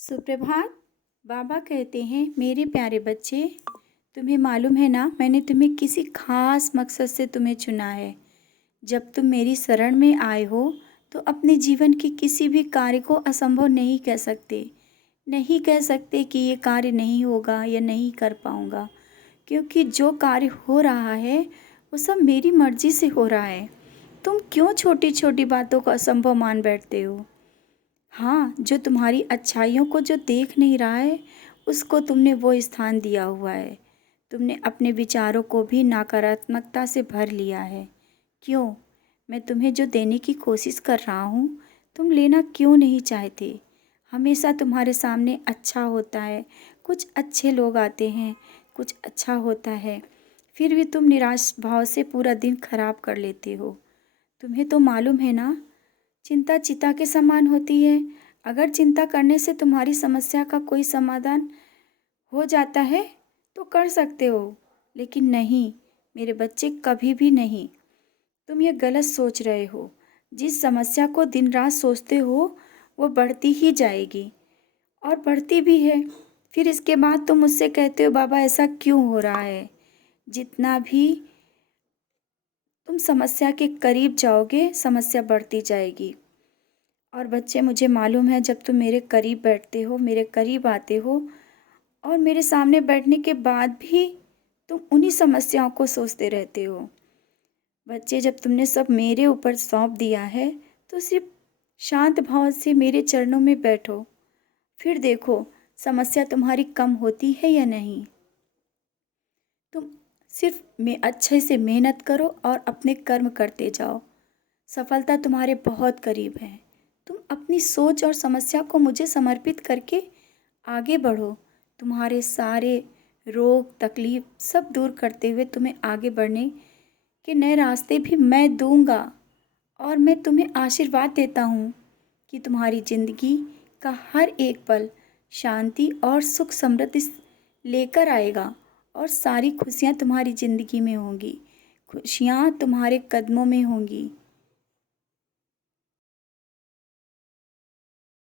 सुप्रभात। बाबा कहते हैं, मेरे प्यारे बच्चे, तुम्हें मालूम है ना, मैंने तुम्हें किसी खास मकसद से तुम्हें चुना है। जब तुम मेरी शरण में आए हो तो अपने जीवन के किसी भी कार्य को असंभव नहीं कह सकते। नहीं कह सकते कि ये कार्य नहीं होगा या नहीं कर पाऊंगा, क्योंकि जो कार्य हो रहा है वो सब मेरी मर्जी से हो रहा है। तुम क्यों छोटी छोटी बातों को असंभव मान बैठते हो? हाँ, जो तुम्हारी अच्छाइयों को जो देख नहीं रहा है, उसको तुमने वो स्थान दिया हुआ है। तुमने अपने विचारों को भी नकारात्मकता से भर लिया है। क्यों? मैं तुम्हें जो देने की कोशिश कर रहा हूँ, तुम लेना क्यों नहीं चाहते? हमेशा तुम्हारे सामने अच्छा होता है, कुछ अच्छे लोग आते हैं, कुछ अच्छा होता है, फिर भी तुम निराश भाव से पूरा दिन खराब कर लेते हो। तुम्हें तो मालूम है ना, चिंता चिता के समान होती है। अगर चिंता करने से तुम्हारी समस्या का कोई समाधान हो जाता है तो कर सकते हो, लेकिन नहीं मेरे बच्चे, कभी भी नहीं। तुम ये गलत सोच रहे हो। जिस समस्या को दिन रात सोचते हो वो बढ़ती ही जाएगी, और बढ़ती भी है। फिर इसके बाद तुम मुझसे कहते हो, बाबा ऐसा क्यों हो रहा है? जितना भी तुम समस्या के करीब जाओगे, समस्या बढ़ती जाएगी। और बच्चे, मुझे मालूम है, जब तुम मेरे करीब बैठते हो, मेरे करीब आते हो, और मेरे सामने बैठने के बाद भी तुम उन्हीं समस्याओं को सोचते रहते हो। बच्चे, जब तुमने सब मेरे ऊपर सौंप दिया है तो सिर्फ शांत भाव से मेरे चरणों में बैठो। फिर देखो समस्या तुम्हारी कम होती है या नहीं। तुम सिर्फ में अच्छे से मेहनत करो और अपने कर्म करते जाओ। सफलता तुम्हारे बहुत करीब है। तुम अपनी सोच और समस्या को मुझे समर्पित करके आगे बढ़ो। तुम्हारे सारे रोग तकलीफ सब दूर करते हुए तुम्हें आगे बढ़ने के नए रास्ते भी मैं दूंगा। और मैं तुम्हें आशीर्वाद देता हूँ कि तुम्हारी ज़िंदगी का हर एक पल शांति और सुख समृद्धि लेकर आएगा, और सारी खुशियाँ तुम्हारी ज़िंदगी में होंगी। खुशियाँ तुम्हारे कदमों में होंगी।